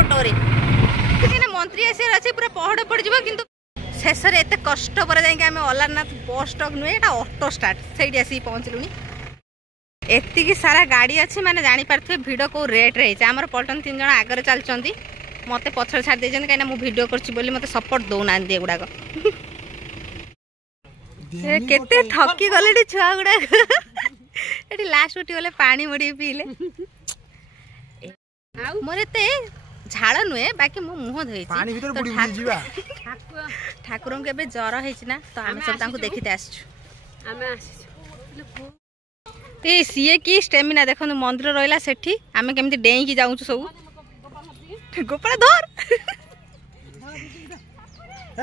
ऑटोरे मंत्री आसार अच्छे पूरा पहाड़ पड़ जाव कि शेष में एत कष्ट पर जाए अलारनाथ बस स्टॉप नुहे ऑटो स्टार्ट से आसिक पहुँचलुनी एति सारा गाड़ी अच्छी मैंने जापारे भिड़ कौ रेट्रे आम पल्टन 3 जन आगे चलती मत पछड़ छाड़ दे कहीं मुझे भिड कर मत सपोर्ट दौना एगुड़ाक केते थकी गले छुआ गुड़ाक ये लास्ट उठी गले पानी मड़ी पीले मोर एते झाड़ नुहे बाकी मो मुह धोई ठाकुर के जर है तो आम सब देखी आसु सीए की स्टेमिना देखो मंदिर रहा सेठी आम केमी डेईकी जाऊँ सब गोपाल धर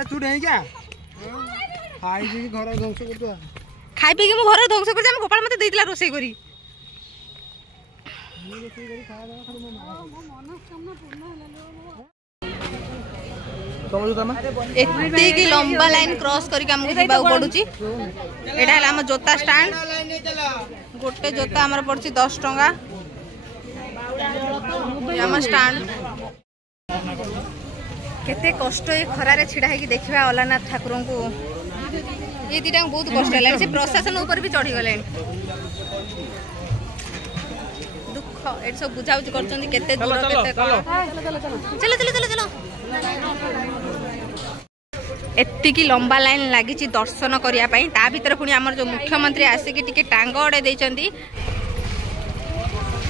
तू नहीं क्या खाई पी घर ध्वंस कर खाई पी मु घर ध्वंस कर गोपाल मते देइतला रोसई करी एत्ती की लंबा लाइन क्रॉस करके हमको जीवा पड़ुची एटा हला हम जोता स्टैंड गोटे जोता हमर पड़ची 10 टंका हम स्टैंड केते कष्ट ये खरारे छिड़ा है कि देखा अलारनाथ ठाकुर को ये दीटा बहुत कष्ट है से प्रशासन ऊपर भी चढ़ी गले दुख ये सब बुझाबुझी करछंती केते दूर केते चलो चलो चलो चलो एत्तिकी लंबा लाइन लगी दर्शन करने ता भीतर पुणी आमर जो मुख्यमंत्री आसिक टिके टांग अड़े देइचंती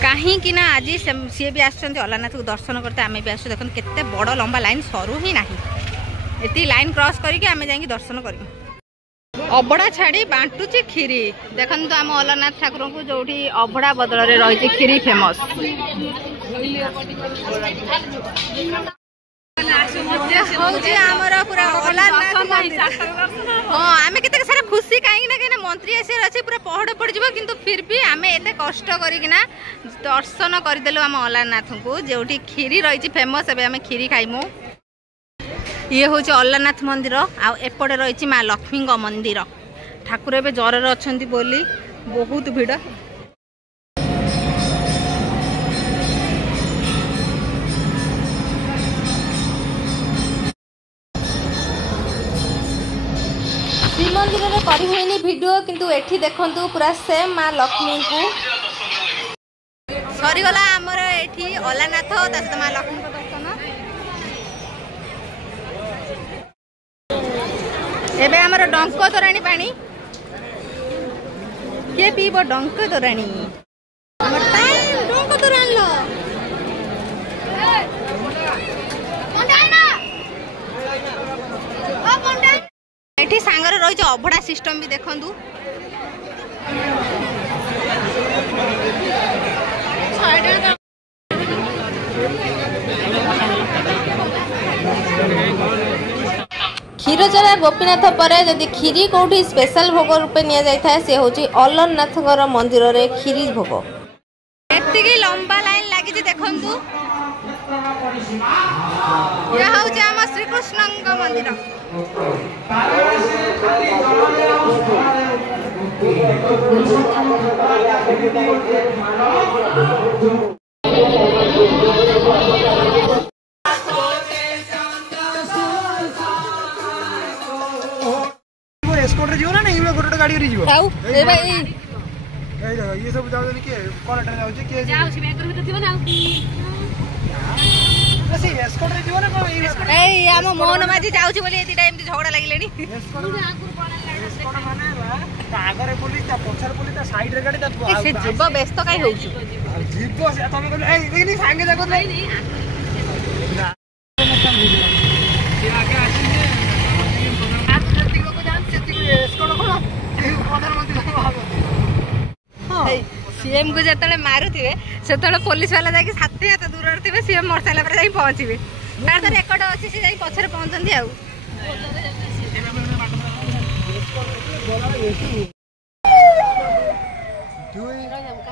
कहीं ना आज सी भी आसुँच अलारनाथ को दर्शन करते आम भी आसु देखते केते बड़ लंबा लाइन सरू ही ना ये लाइन क्रॉस करके आम जा दर्शन कर अबड़ा छाड़ी बांटुची खीरी देखो तो आम अलारनाथ ठाकुर को जो अबड़ा बदल रही खीरी फेमस हाँ आम के सारा खुशी कहीं मंत्री आसार अच्छे पूरा पहाड़ पड़ जाव कि फिर भी आम एत कष्ट करना दर्शन करदेलु आम अलारनाथ को जो खीरी रही फेमस एवं खीरी खाइमु ये हूँ अलारनाथ मंदिर आपटे रही माँ लक्ष्मी मंदिर ठाकुर एवं ज्वर अच्छा बोली बहुत भिड़ श्रीमंदिर में करी वीडियो किंतु एठी देखंतु पूरा सेम माँ लक्ष्मी को सरीगला आमर एठी अलारनाथ सहित माँ लक्ष्मी को दर्शन एबे आमर डंक तोराणी पानी किए पीब डंक तोराणी डंक तोराणी लो एठी सांगर रही अभड़ा सिस्टम भी देखंतु क्षीरचोरा गोपीनाथ पर जदि खीरी कौटी स्पेशल भोग रूपे नि जाए से हूँ अलारनाथ मंदिर रे खीरी भोग एतिकी लंबा लाइन लगी देखंतु यह हूँ आम श्रीकृष्ण मंदिर एस्कॉर्ट रे जीव ना नहीं गोटे गाड़ी रे जीव आउ ए भाई ये सब जाउ के कॉलेटर जाउ के जाउ छी बैग भीतर थिबो ना ऐसे एस्कॉर्ट रे जीव ना को ए हम मोहन माजी जाउ छी बोली एती टाइम झगड़ा लागलेनी एस्कॉर्ट माने आगरे पुलिस ता पछर पुलिस ता साइड रे गाड़ी ता से जीव व्यस्त काई होउ छी जीव से तमे कहले ए देखनी संगे जाको नहीं ये आगे आछिने आज जति को जान जति एस्कॉर्ट कोन प्रधानमंत्री हां सीएम को जतले मारुथिबे सेतले पुलिस वाला जाके साथी हाथ दूर रे थिबे सीएम मोटर साइकिल पर जाई पहुंचीबे तार तो रेकॉर्ड अछि से जाई पछरे पहुंचंदी आउ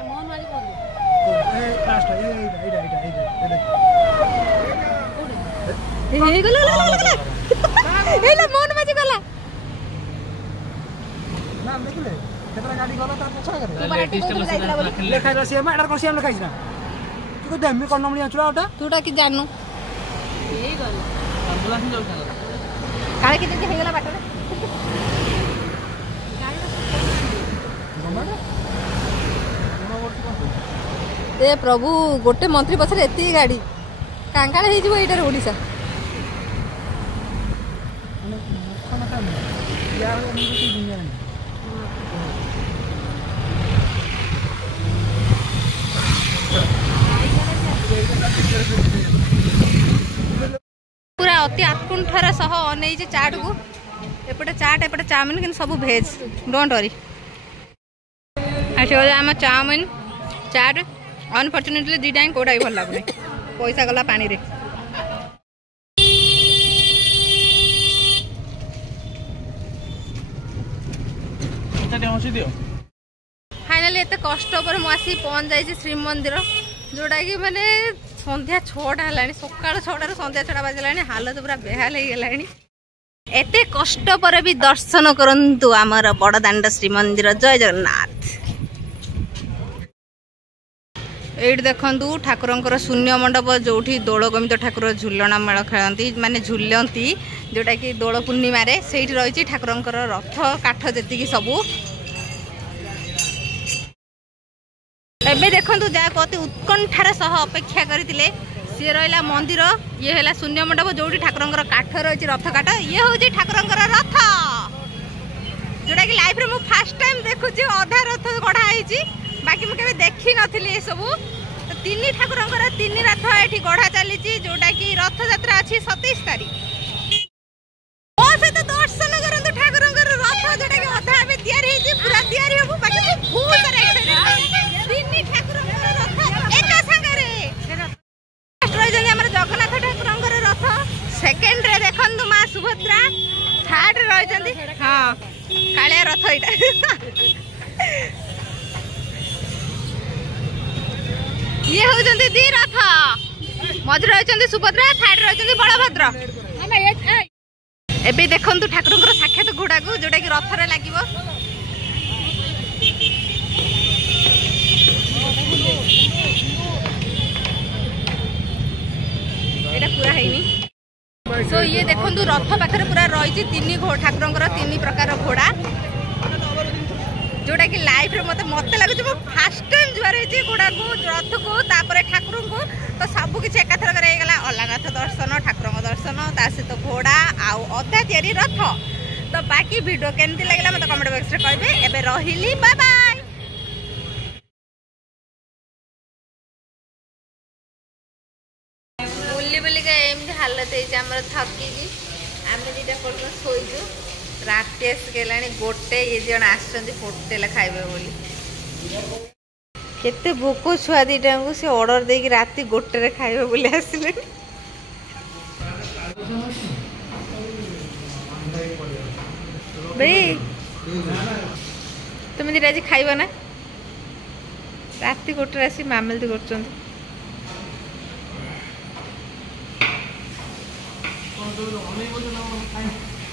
मोहन माजी बोल ए लास्ट ए गला ए ला मोहन माजी गला ना देखले केतरा गाड़ी गला तार पछा करे लेखा रसी में एडर कोसियम लिखाइछ ना तू को देमी कोन नमणी आछला ओटा तूटा कि जाननु ଆମ୍ବୁଲାନ୍ସ ଯାଉଛନ୍ତି କାଳେ କେତେ ହେଇଗଲା ବାଟରେ ଏ ପ୍ରଭୁ ଗୋଟେ ମନ୍ତ୍ରୀ ପଛରେ ଏତିକି ଗାଡ଼ି କାଙ୍ଗାଳ ହେଇଯିବ ଏଇଟାରେ ଓଡ଼ିଶା। पूरा अति आत्कुंठार सह अनेई चाट को एपटे चाट एपटे चाउमिन कि सब भेज डोंट वरी अच्छा आम चाउमिन चाट अनफर्चुनेटली दीटा ही कौटा भल लगुनि पैसा गला पानी रे। फाइनाली एत कष्ट पर मुझे पहुँच जाइए श्रीमंदिर जोटा कि माने संध्या 6टा है सका 6टार संध्या 6टा बाजला हालत पूरा बेहाल हो गला एते कष्ट पर भी दर्शन करंतु आमर बड़दाण्ड श्रीमंदिर जय जगन्नाथ। एट देखु ठाकुरंकर शून्य मंडप जो दोल गोविंद ठाकुर झुलना मेल खेलती माने झुलती जोटा कि दोल पूर्णिमा से रही ठाकुरंकर रथ काठ जी सबू एबे देखंतु जा अति उत्कंठार सह अपेक्षा करथिले सी रहिला मंदिर ये हैला शून्य मंडप जोटी ठाकुरंकर काठ रही रथ काठ ये हूँ ठाकुरंकर रथ जोटा कि लाइफ रे मु फर्स्ट टाइम देखुची अधा रथ गढ़ा है बाकी मुझे देखी नथिली ए सबू तो तीन ठाकुरंकर तीन रथ एठी गढ़ा चली जोटा कि रथ यात्रा अच्छी 27 तारीख ओ से तो दर्शन करंतु ठाकुरंकर रथ जोटा कि अधा बे तयारी है पूरा तयारी हो बाकी बहुत सारा तीन ठाकुरंकर रथ एक संगे रही हमर जगन्नाथ ठाकुरंकर रथ सेकेंड रे देखंतु मां सुभद्रा थर्ड रही हाँ कालिया रथ इटा ये होजंती दी रथ मझे रही सुभद्रा थर्ड रही बलभद्र एबे देखंतु ठाकुरंकर साक्षात घोड़ा को जोटा कि रथ रे लागिवो एटा पूरा हैनी सो ये देखंतु रथ पाखरे पूरा रही तीन ठाकुरंकर तीन प्रकार घोड़ा जोटा कि लाइफ रे मते लगुच फास्ट टाइम जुआर है घोड़ा को रथ को तापर ठाकुर को तो सब किसी एकाथर कराला अलानाथ दर्शन ठाकुर दर्शन ता सहित घोड़ा आउ अधा तैयारी रथ तो बाकी वीडियो केमती लगला मत कमेंट बॉक्स रे कहबे एबे रहिली बाय बाय। बुली बुली का एमती हालत है थकी आम दीटा पड़ शोचु राति आसगला गोटे ये जन होटेल खाइबे बोली केते भोक छुआ दीटा को से ऑर्डर देकी राति गोटे रे खाइबे बोली आसिले भाई तुम दीटा आज खाइब ना राति गोटे आसी मामिलती कर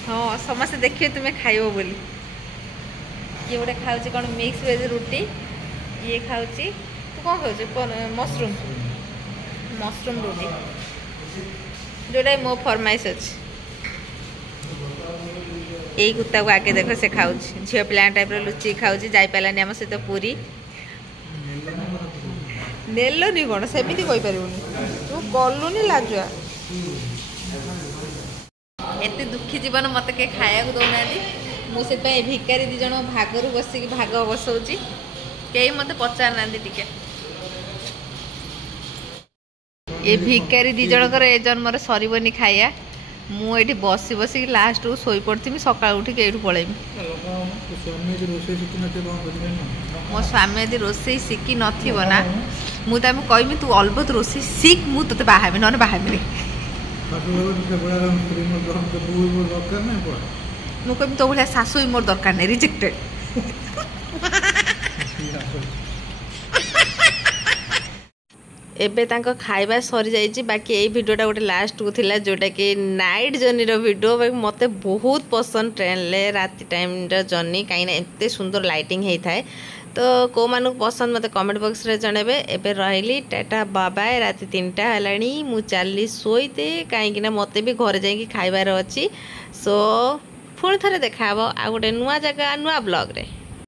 हाँ समस्त देखिए तुम्हें खाइब बोली ये गोटे खाऊँ कौन मिक्स वेज रुटी ये खाऊँ तू कौन खाऊ मशरूम मशरूम रुटी जोटा मो फरमाइश अच्छी यही कुत्ता को आगे देख से खाऊ झील पिला टाइप लुचि खाऊँ जापारानी आम सहित पूरी नेलनी कौन सेमती कहीपरूनी तू गलुनी लाजुआ एते दुखी जीवन मत के खाया दौना मुझे भिकारी दी जन भागर बसिक भाग बसौची कई मत पचार ना टिके ये भिकारी दी जनकर ए जन्म सरबनी खाया मुझे बसी बसिक लास्ट को शोई पड़ी सका उठी कई पलैमी मो स्वामी यदि रोसे शिखी ना मुझे कहमी तू अलबत रोसे शिख मुझे बाहमी ना बाहमी मुझे तो भाया शाशु भी मोर दरकार नहीं रिजेक्टेड एबे तांको खाइबा सरी जाइए बाकी यही भिडियोटा गोटे लास्ट को थिला जोटा कि नाइट जर्नी वीडियो मते बहुत पसंद ट्रेन ले राति टाइम जर्नी कहीं एते सुंदर लाइटिंग होता है तो को मानक पसंद मत कमेंट बॉक्स रे जनइबे। एबे रहली टाटा बाय राति 3टा हेलाणी मु चली शोते कहीं मत भी घर जाइए खाइबार अच्छी। सो पुणी थे देखा आ गोटे नुआ जगह नुआ ब्लॉग रे।